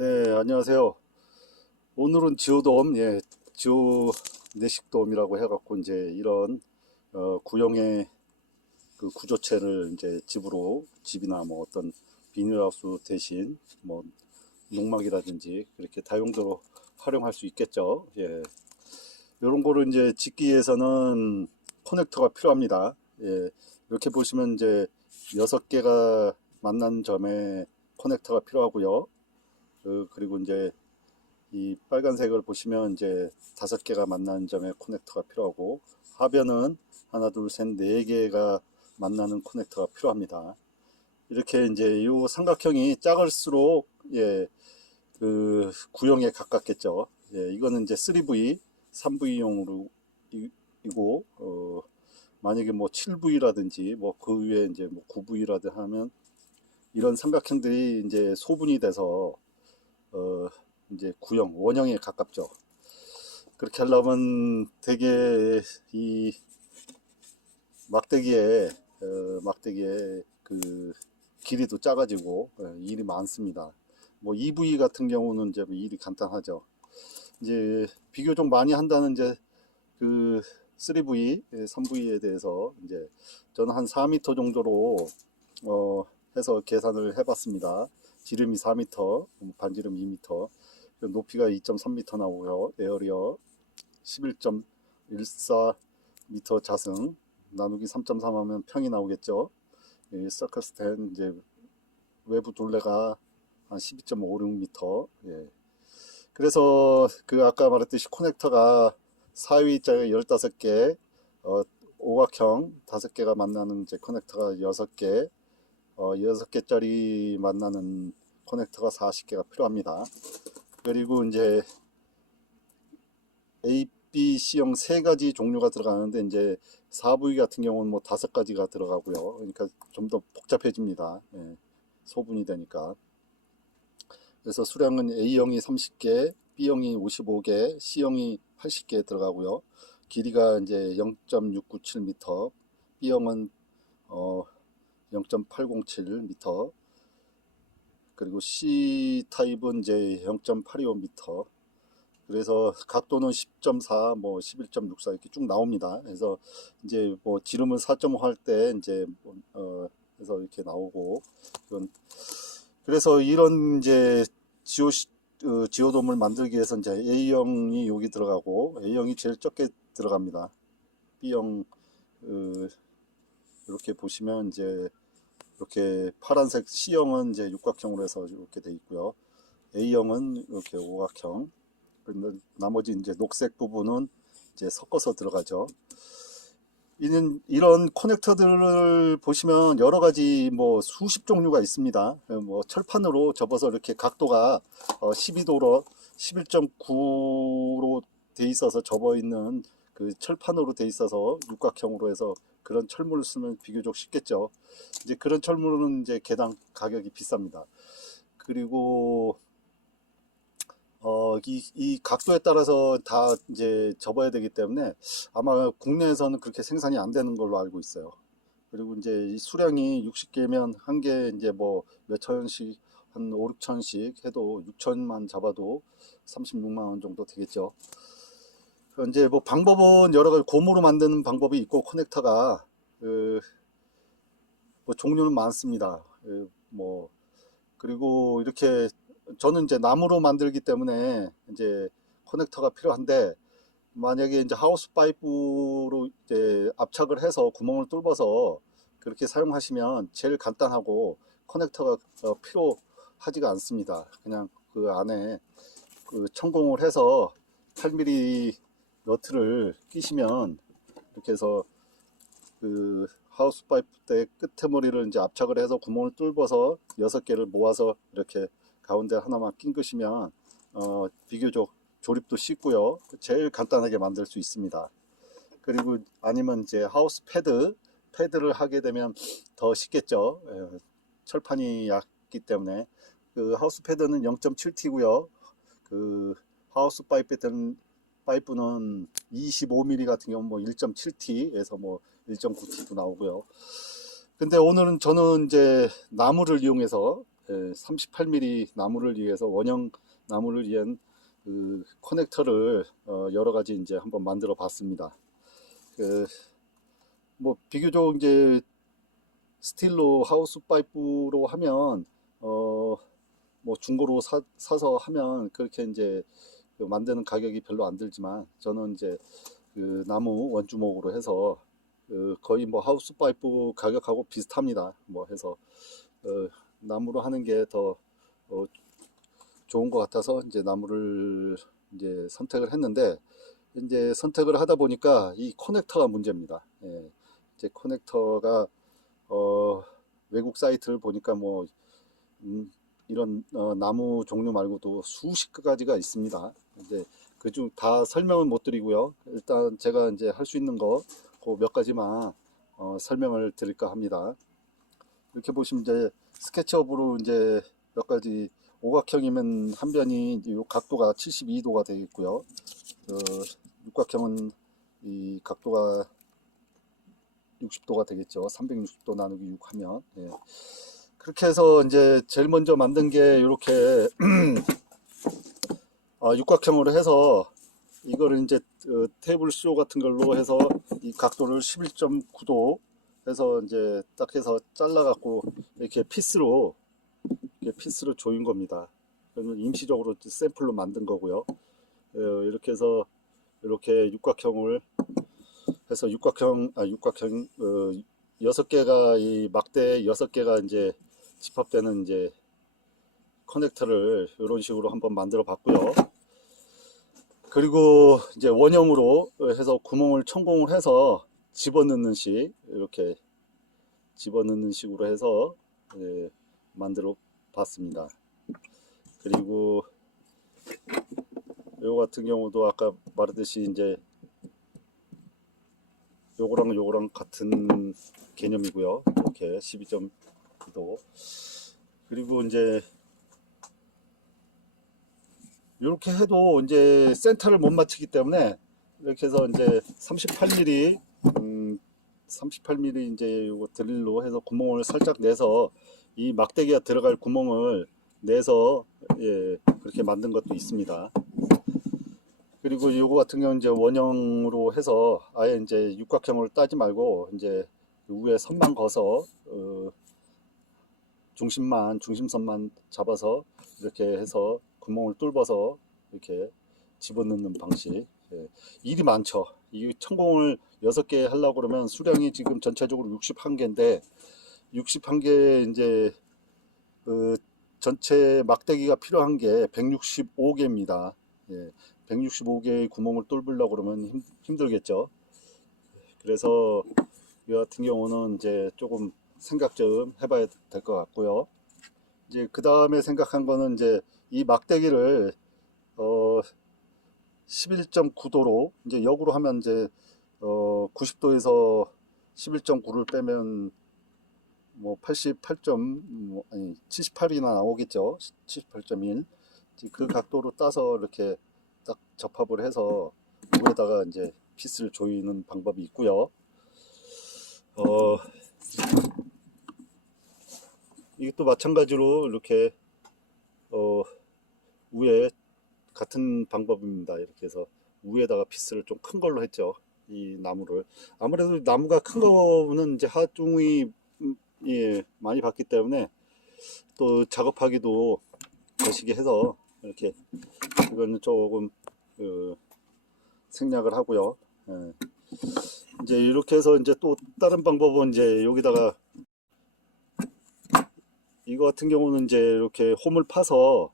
네, 안녕하세요. 오늘은 지오돔, 지오 내식돔이라고 해갖고 이제 이런 구형의 그 구조체를 이제 집이나 뭐 어떤 비닐하우스 대신 뭐 농막이라든지 그렇게 다용도로 활용할 수 있겠죠. 이런 거를 이제 짓기 위해서는 커넥터가 필요합니다. 이렇게 보시면 이제 6개가 만난 점에 커넥터가 필요하고요. 그리고 이제 이 빨간색을 보시면 이제 5개가 만나는 점에 커넥터가 필요하고, 하변은 하나, 둘, 셋, 4개가 만나는 커넥터가 필요합니다. 이렇게 이제 이 삼각형이 작을수록 그 구형에 가깝겠죠. 이거는 이제 3V, 3V용으로 이고, 만약에 뭐 7V라든지 뭐 그 위에 이제 뭐 9V라든지 하면 이런 삼각형들이 이제 소분이 돼서 이제 구형, 원형에 가깝죠. 그렇게 하려면 되게 이 막대기에 그 길이도 작아지고 일이 많습니다. 뭐 EV 같은 경우는 이제 일이 간단하죠. 이제 비교적 많이 한다는 이제 그 3V, 3V에 대해서 이제 저는 한 4m 정도로 해서 계산을 해봤습니다. 지름이 4m, 반지름 2m, 높이가 2.3m 나오고요. 에어리어 11.14m 자승, 나누기 3.3 하면 평이 나오겠죠. 서클 스탠 이제 외부 둘레가 한 12.56m. 그래서 그 아까 말했듯이 커넥터가 사위자가 15개, 오각형 5개가 만나는 이제 커넥터가 6개, 6개짜리 만나는 커넥터가 40개가 필요합니다. 그리고 이제 A, B, C형 3가지 종류가 들어가는데 이제 4V 같은 경우는 뭐 5가지가 들어가고요. 그러니까 좀 더 복잡해집니다. 소분이 되니까. 그래서 수량은 A형이 30개, B형이 55개, C형이 80개 들어가고요. 길이가 이제 0.697m, B형은 0.807m, 그리고 C 타입은 이제 0.825m. 그래서 각도는 10.4, 뭐 11.64 이렇게 쭉 나옵니다. 그래서 이제 뭐 지름을 4.5 할 때 이제 그래서 이렇게 나오고, 그래서 이런 이제 지오돔을 만들기 위해서 이제 A형이 여기 들어가고, A형이 제일 적게 들어갑니다. B형 이렇게 보시면 이제 이렇게 파란색 C형은 이제 육각형으로 해서 이렇게 돼 있고요. A형은 이렇게 오각형. 나머지 이제 녹색 부분은 이제 섞어서 들어가죠. 이런 커넥터들을 보시면 여러 가지 뭐 수십 종류가 있습니다. 뭐 철판으로 접어서 이렇게 각도가 12도로 11.9로 돼 있어서 접어 있는 그 철판으로 돼 있어서 육각형으로 해서 그런 철물을 쓰면 비교적 쉽겠죠. 이제 그런 철물은 이제 개당 가격이 비쌉니다. 그리고 이 각도에 따라서 다 이제 접어야 되기 때문에 아마 국내에서는 그렇게 생산이 안 되는 걸로 알고 있어요. 그리고 이제 이 수량이 60개면 한 개 이제 뭐 몇천 원씩, 한 5, 6천씩 해도 6천만 잡아도 36만 원 정도 되겠죠. 이제 뭐 방법은 여러 가지, 고무로 만드는 방법이 있고 커넥터가 뭐 종류는 많습니다. 뭐 그리고 이렇게 저는 이제 나무로 만들기 때문에 이제 커넥터가 필요한데, 만약에 이제 하우스 파이프로 이제 압착을 해서 구멍을 뚫어서 그렇게 사용하시면 제일 간단하고 커넥터가 필요하지가 않습니다. 그냥 그 안에 그 천공을 해서 8mm 너트를 끼시면 이렇게 해서 그 하우스 파이프 때 끝에머리를 이제 압착을 해서 구멍을 뚫어서 6개를 모아서 이렇게 가운데 하나만 낀 것이면 비교적 조립도 쉽고요. 제일 간단하게 만들 수 있습니다. 그리고 아니면 이제 하우스 패드를 하게 되면 더 쉽겠죠. 철판이 얇기 때문에. 그 하우스 패드는 0.7T고요. 그 하우스 파이프는 25mm 같은 경우 뭐 1.7T에서 뭐 1.9T도 나오고요. 근데 오늘은 저는 이제 나무를 이용해서 38mm 나무를 위해서 원형 나무를 위한 그 커넥터를 여러 가지 이제 한번 만들어 봤습니다. 뭐 비교적 이제 스틸로 하우스 파이프로 하면 뭐 중고로 사서 하면 그렇게 이제 그 만드는 가격이 별로 안 들지만, 저는 이제 그 나무 원주목으로 해서 거의 뭐 하우스 파이프 가격하고 비슷합니다. 뭐 해서 나무로 하는 게 더 좋은 것 같아서 이제 나무를 이제 선택을 했는데, 이제 선택을 하다 보니까 이 커넥터가 문제입니다. 예, 이제 커넥터가 외국 사이트를 보니까 뭐 이런 나무 종류 말고도 수십 가지가 있습니다. 이제 그중 다 설명은 못 드리고요. 일단 제가 이제 할 수 있는 거 그 몇 가지만 설명을 드릴까 합니다. 이렇게 보시면 이제 스케치업으로 이제 몇 가지, 오각형이면 한 변이 이제 요 각도가 72도가 되겠고요. 육각형은 이 각도가 60도가 되겠죠. 360도 나누기 6 하면. 예. 그렇게 해서 이제 제일 먼저 만든 게 이렇게 육각형으로 해서 이거를 이제 테이블 쇼 같은 걸로 해서 이 각도를 11.9도 해서 이제 딱 해서 잘라 갖고 이렇게 피스로 조인 겁니다. 그러면 임시적으로 샘플로 만든 거고요. 이렇게 해서 이렇게 육각형을 해서 육각형 6개가 이 막대 6개가 이제 집합되는 이제 커넥터를 이런 식으로 한번 만들어 봤고요. 그리고 이제 원형으로 해서 구멍을 천공을 해서 집어넣는 식, 이렇게 집어넣는 식으로 해서 만들어 봤습니다. 그리고 요 같은 경우도 아까 말했듯이 이제 요거랑 같은 개념이고요. 이렇게 12.9도. 그리고 이제 이렇게 해도 이제 센터를 못 맞추기 때문에 이렇게 해서 이제 38mm 이제 요거 드릴로 해서 구멍을 살짝 내서 이 막대기가 들어갈 구멍을 내서 그렇게 만든 것도 있습니다. 그리고 요거 같은 경우는 이제 원형으로 해서 아예 이제 육각형을 따지 말고 이제 위에 선만 거서 중심선만 잡아서 이렇게 해서 구멍을 뚫어서 이렇게 집어넣는 방식. 일이 많죠. 이 천공을 6개 하려고 그러면 수량이 지금 전체적으로 61개인데 61개 이제 전체 막대기가 필요한 게 165개입니다. 165개의 구멍을 뚫으려고 그러면 힘들겠죠. 그래서 이 같은 경우는 이제 조금 생각 좀 해봐야 될 것 같고요. 이제 그 다음에 생각한 거는 이제 이 막대기를 11.9도로 이제 역으로 하면 이제 90도에서 11.9를 빼면 뭐 78이나 나오겠죠. 78.1. 그 각도로 따서 이렇게 딱 접합을 해서 위에다가 이제 피스를 조이는 방법이 있고요. 이것도 마찬가지로 이렇게 위에 같은 방법입니다. 이렇게 해서 위에다가 피스를 좀 큰 걸로 했죠. 이 나무를. 아무래도 나무가 큰 거는 이제 하중이 많이 받기 때문에 또 작업하기도 거시기 해서 이렇게 이거는 조금 생략을 하고요. 이제 이렇게 해서 이제 또 다른 방법은 이제 여기다가 이거 같은 경우는 이제 이렇게 홈을 파서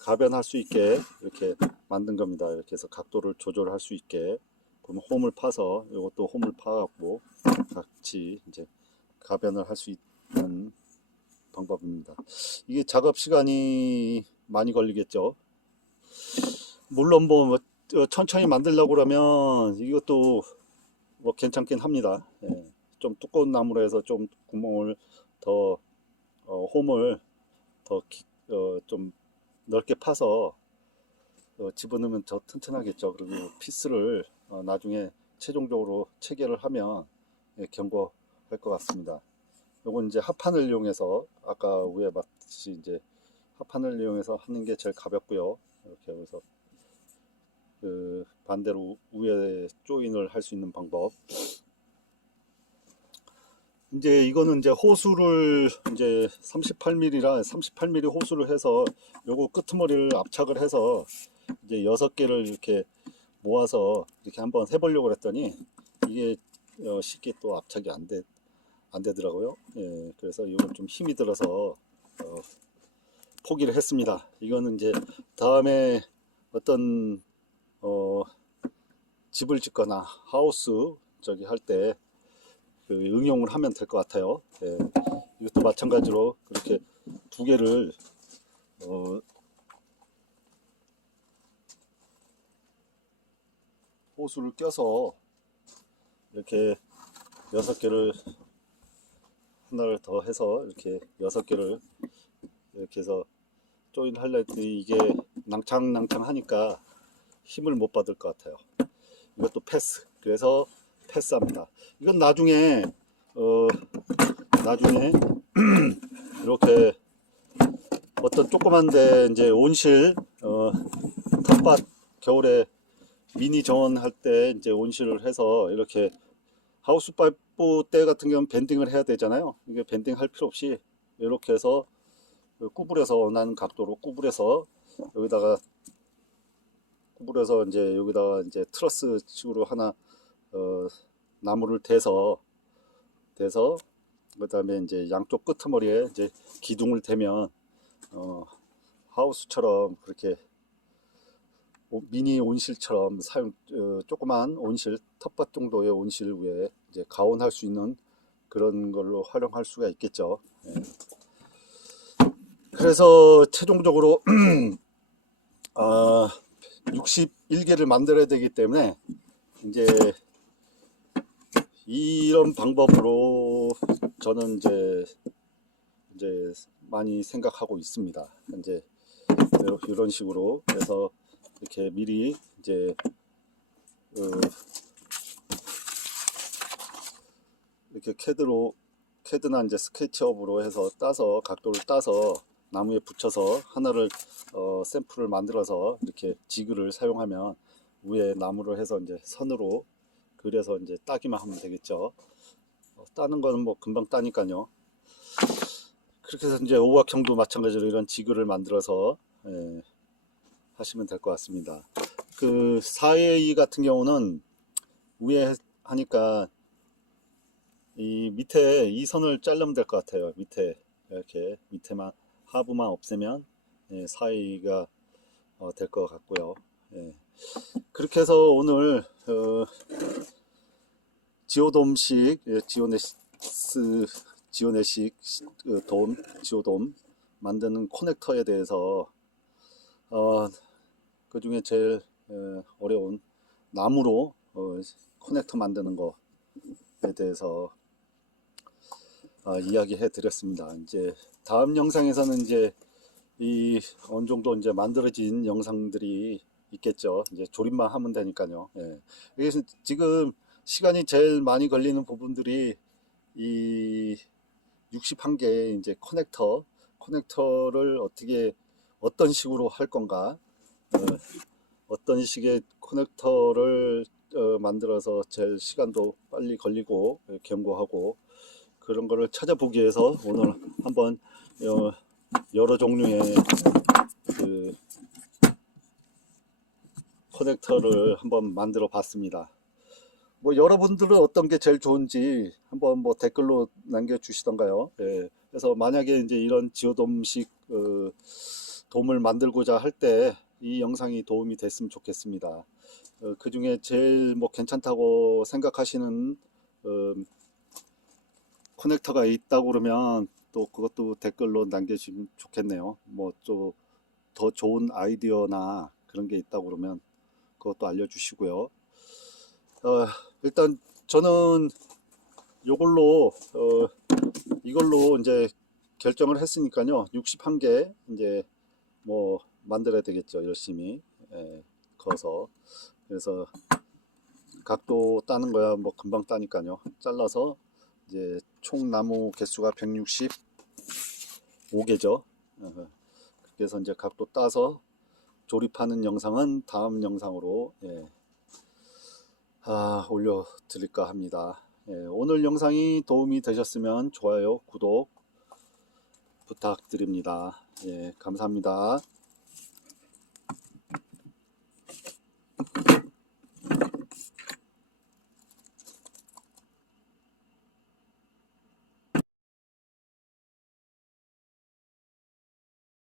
가변할 수 있게 이렇게 만든 겁니다. 이렇게 해서 각도를 조절할 수 있게. 그럼 홈을 파서 이것도 홈을 파갖고 같이 이제 가변을 할 수 있는 방법입니다. 이게 작업 시간이 많이 걸리겠죠. 물론 뭐 천천히 만들려고 그러면 이것도 뭐 괜찮긴 합니다. 좀 두꺼운 나무로 해서 좀 구멍을 더 홈을 더 좀 넓게 파서 집어넣으면 더 튼튼하겠죠. 그리고 피스를 나중에 최종적으로 체결을 하면 견고할 것 같습니다. 요건 이제 합판을 이용해서 아까 위에 봤듯이 이제 합판을 이용해서 하는 게 제일 가볍고요. 이렇게 해서 그 반대로 위에 조인을 할 수 있는 방법. 이제 이거는 이제 호수를 이제 38mm라 38mm 호수를 해서 요거 끄트머리를 압착을 해서 이제 6개를 이렇게 모아서 이렇게 한번 해보려고 했더니 이게 쉽게 또 압착이 안 되더라고요. 예, 그래서 이건 좀 힘이 들어서 포기를 했습니다. 이거는 이제 다음에 어떤 집을 짓거나 하우스 저기 할 때 그 응용을 하면 될 것 같아요. 예, 이것도 마찬가지로 그렇게 2개를 호수를 껴서 이렇게 6개를 하나를 더 해서 이렇게 6개를 이렇게 해서 조인 할래 했더니 이게 낭창낭창 하니까 힘을 못 받을 것 같아요. 이것도 패스. 그래서 패스합니다. 이건 나중에 나중에 이렇게 어떤 조그만데 이제 온실 텃밭 겨울에 미니 정원할 때 이제 온실을 해서 이렇게 하우스 파이프 때 같은 경우는 밴딩을 해야 되잖아요. 이게 밴딩 할 필요 없이 이렇게 해서 구부려서 원하는 각도로 구부려서 여기다가 구부려서 이제 여기다가 이제 트러스 식으로 하나 나무를 대서 그다음에 이제 양쪽 끄트머리에 이제 기둥을 대면 하우스처럼 그렇게 미니 온실처럼 조그만 온실 텃밭 정도의 온실 위에 이제 가온할 수 있는 그런 걸로 활용할 수가 있겠죠. 예. 그래서 최종적으로 61개를 만들어야 되기 때문에 이제 이런 방법으로 저는 이제 많이 생각하고 있습니다. 이제 이런 식으로 해서 이렇게 미리 이제 이렇게 캐드나 이제 스케치업으로 해서 따서 각도를 따서 나무에 붙여서 하나를 샘플을 만들어서 이렇게 지그를 사용하면 위에 나무를 해서 이제 선으로 그려서 이제 따기만 하면 되겠죠. 따는 거는 뭐 금방 따니까요. 그렇게 해서 이제 오각형도 마찬가지로 이런 지그를 만들어서 하시면 될 것 같습니다. 그 4A 같은 경우는 위에 하니까 이 밑에 이 선을 자르면 될 것 같아요. 밑에 이렇게 밑에만 하부만 없애면 4A가 될 것 같고요. 예. 그렇게 해서 오늘 지오돔식 지오네식 지오돔 만드는 커넥터에 대해서 그 중에 제일 어려운 나무로 커넥터 만드는 거에 대해서 이야기해 드렸습니다. 이제 다음 영상에서는 이제 이 어느 정도 이제 만들어진 영상들이 있겠죠. 이제 조립만 하면 되니까요. 예. 그래서 지금 시간이 제일 많이 걸리는 부분들이 이 61개 이제 커넥터를 어떤 식으로 할 건가, 어떤 식의 커넥터를 만들어서 제일 시간도 빨리 걸리고 견고하고 그런 거를 찾아보기 위해서 오늘 한번 여러 종류의 그 커넥터를 한번 만들어 봤습니다. 뭐 여러분들은 어떤 게 제일 좋은지 한번 뭐 댓글로 남겨주시던가요. 예. 그래서 만약에 이제 이런 지오돔식 돔을 만들고자 할 때 이 영상이 도움이 됐으면 좋겠습니다. 그 중에 제일 뭐 괜찮다고 생각하시는 커넥터가 있다고 그러면 또 그것도 댓글로 남겨주시면 좋겠네요. 뭐 또 더 좋은 아이디어나 그런 게 있다고 그러면 그것도 알려주시고요. 일단 저는 이걸로 이제 결정을 했으니까요. 61개 이제 뭐 만들어야 되겠죠. 열심히 그어서 그래서 각도 따는 거야 뭐 금방 따니까요. 잘라서 이제 총 나무 개수가 165개죠. 그래서 이제 각도 따서 조립하는 영상은 다음 영상으로 올려드릴까 합니다. 오늘 영상이 도움이 되셨으면 좋아요, 구독 부탁드립니다. 감사합니다.